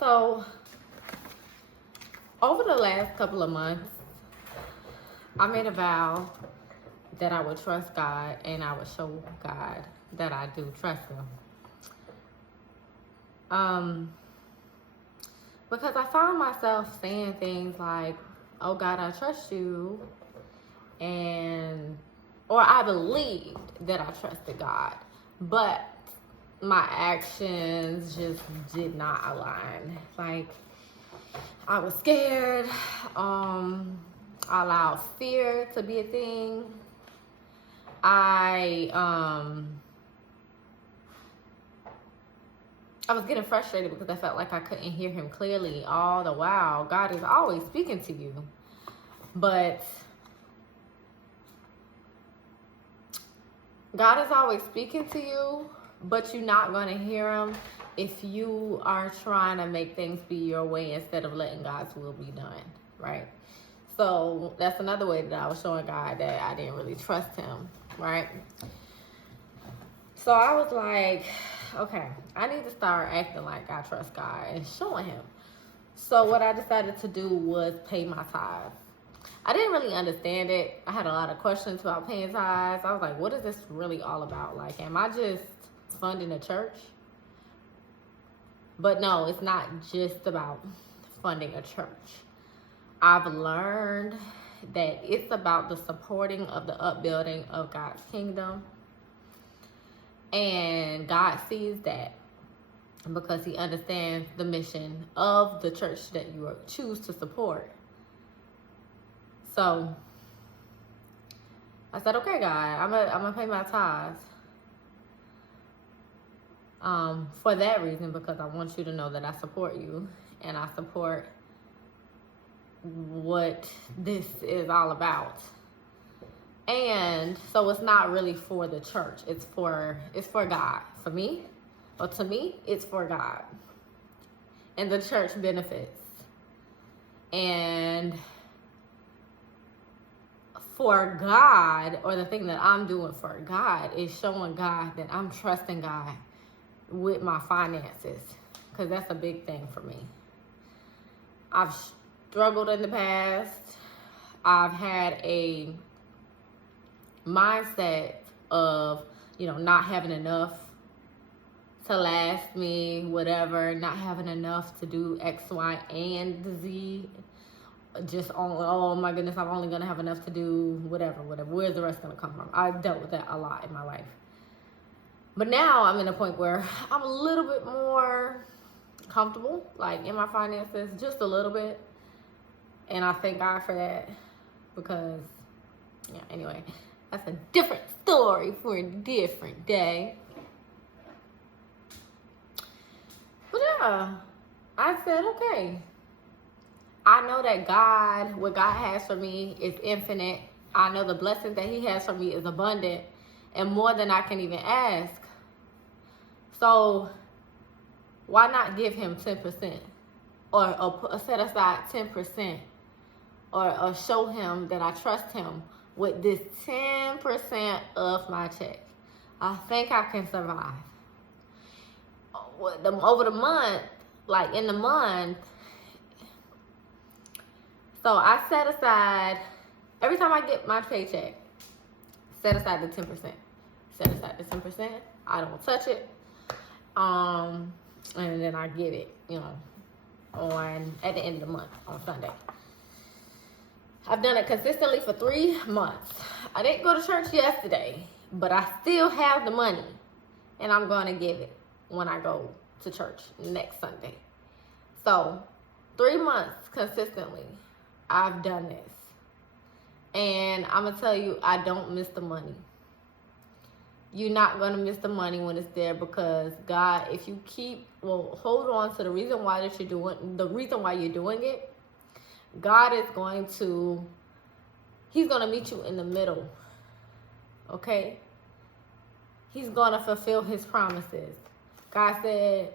So, over the last couple of months, I made a vow that I would trust God and I would show God that I do trust Him. Because I found myself saying things like, "Oh God, I trust you," or I believed that I trusted God, but my actions just did not align. Like, I was scared. I allowed fear to be a thing. I was getting frustrated because I felt like I couldn't hear Him clearly all the while. God is always speaking to you, but God is always speaking to you, but you're not going to hear Him if you are trying to make things be your way instead of letting God's will be done, right? So that's another way that I was showing God that I didn't really trust Him, right? So I was like, okay, I need to start acting like I trust God and showing Him. So what I decided to do was pay my tithes. I didn't really understand it. I had a lot of questions about paying tithes. I was like, what is this really all about? Like, am I just funding a church? But no, it's not just about funding a church. I've learned that it's about the supporting of the upbuilding of God's kingdom. And God sees that because He understands the mission of the church that you choose to support. So I said, okay, God, I'm gonna pay my tithes. For that reason, because I want you to know that I support you and I support what this is all about. And so it's not really for the church. It's for God. For me, or to me, it's for God. And the church benefits. And for God, or the thing that I'm doing for God, is showing God that I'm trusting God with my finances, because that's a big thing for me. I've struggled in the past. I've had a mindset of, not having enough to last me, whatever, not having enough to do X, Y, and Z. Just on, oh my goodness, I'm only gonna have enough to do whatever. Where's the rest gonna come from? I've dealt with that a lot in my life. But now I'm in a point where I'm a little bit more comfortable, like in my finances, just a little bit. And I thank God for that, because, anyway, that's a different story for a different day. But yeah, I said, okay. I know that God, what God has for me is infinite. I know the blessings that He has for me is abundant and more than I can even ask. So why not give Him 10%, or set aside 10%, or show Him that I trust Him with this 10% of my check? I think I can survive. Over the month, like in the month, so I set aside, every time I get my paycheck, set aside the 10%. Set aside the 10%. I don't touch it. And then I get it, at the end of the month, on Sunday. I've done it consistently for 3 months. I didn't go to church yesterday, but I still have the money, and I'm going to give it when I go to church next Sunday. So 3 months consistently, I've done this. And I'm going to tell you, I don't miss the money. You're not going to miss the money when it's there, because God, if you hold on to the reason why you're doing it, God is He's going to meet you in the middle. Okay? He's going to fulfill His promises. God said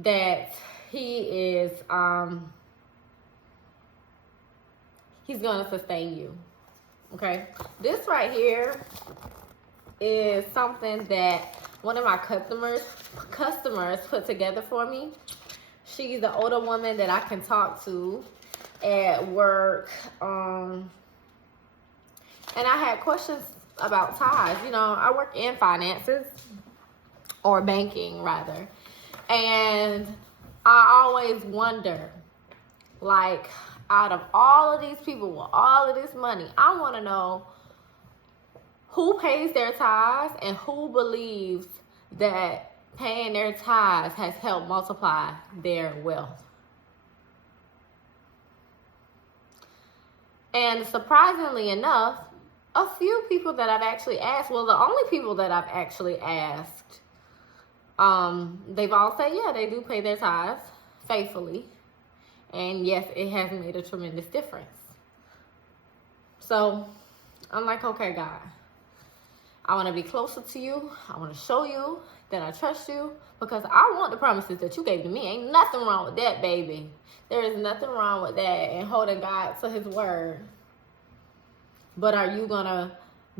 that He is, He's going to sustain you. Okay? This right here is something that one of my customers put together for me. She's the older woman that I can talk to at work. And I had questions about tithes. You know, I work in finances, or banking rather. And I always wonder, like, out of all of these people with all of this money, I want to know who pays their tithes and who believes that paying their tithes has helped multiply their wealth. And surprisingly enough, a few people that I've actually asked, well, the only people that I've actually asked, they've all said, yeah, they do pay their tithes faithfully. And yes, it has made a tremendous difference. So I'm like, okay, God, I want to be closer to you. I want to show you that I trust you, because I want the promises that you gave to me. Ain't nothing wrong with that, baby. There is nothing wrong with that and holding God to his word. But are you going to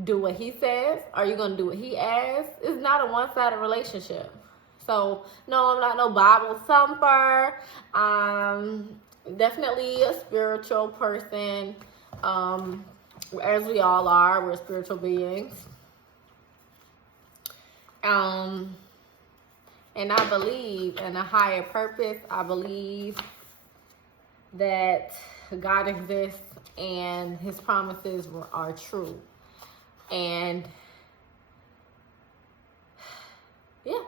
do what he says? Are you going to do what he asks? It's not a one-sided relationship. So, no, I'm not no Bible thumper. Definitely a spiritual person. As we all are, we're spiritual beings. And I believe in a higher purpose. I believe that God exists and his promises are true. And yeah,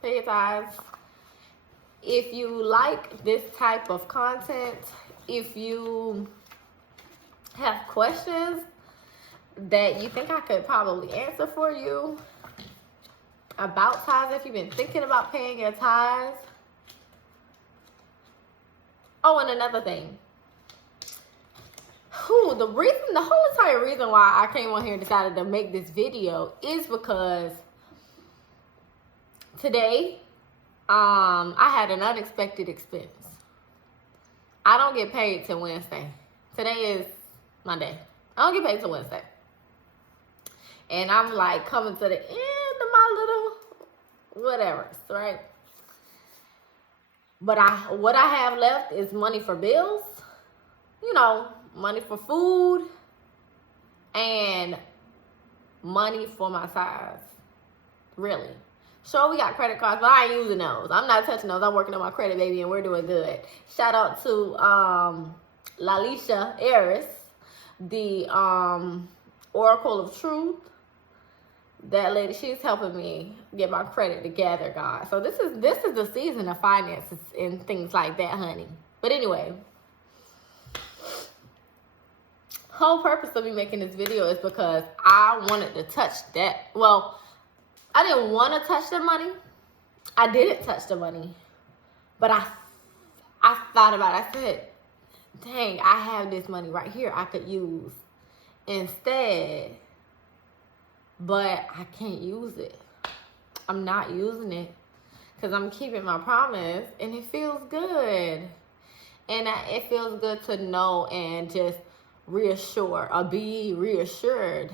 pay your tithes. If you like this type of content, if you have questions that you think I could probably answer for you about tithes, if you've been thinking about paying your tithes. Oh, and another thing. The whole entire reason why I came on here and decided to make this video is because today, I had an unexpected expense. I don't get paid till Wednesday. Today is Monday. I don't get paid till Wednesday. And I'm like coming to the end of my little whatever, right? But what I have left is money for bills, you know, money for food, and money for my tithes. Really. Sure, we got credit cards, but I ain't using those. I'm not touching those. I'm working on my credit, baby, and we're doing good. Shout out to Lalisha Eris, the Oracle of Truth. That lady, she's helping me get my credit together, guys. So this is the season of finances and things like that, honey. But anyway, whole purpose of me making this video is because I wanted to touch that. Well, I didn't want to touch the money. I didn't touch the money. But I thought about it. I said, dang, I have this money right here I could use instead. But I can't use it. I'm not using it because I'm keeping my promise, and it feels good. And it feels good to know and just be reassured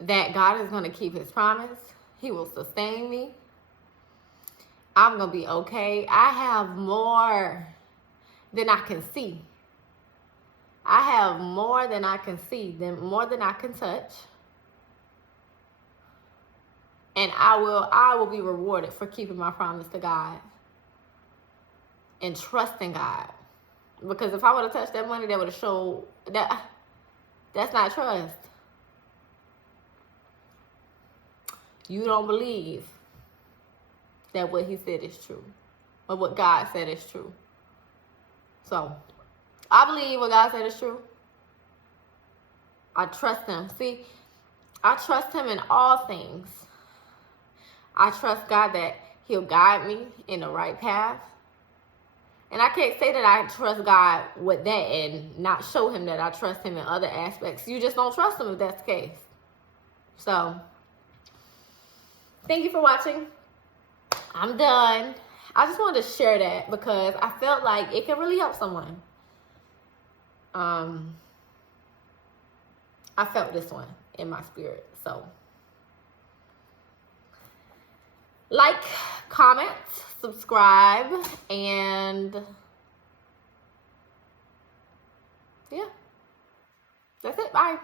that God is going to keep his promise. He will sustain me. I'm going to be okay. I have more than I can see. I have more than I can see, more than I can touch. And I will be rewarded for keeping my promise to God and trusting God. Because if I would have touched that money, that would have showed that's not trust. You don't believe that what he said is true, or what God said is true. So I believe what God said is true. I trust him. See, I trust him in all things. I trust God that he'll guide me in the right path. And I can't say that I trust God with that and not show him that I trust him in other aspects. You just don't trust him if that's the case. So, thank you for watching. I'm done. I just wanted to share that because I felt like it can really help someone. I felt this one in my spirit. So, Like, comment, subscribe, and yeah, that's it. Bye.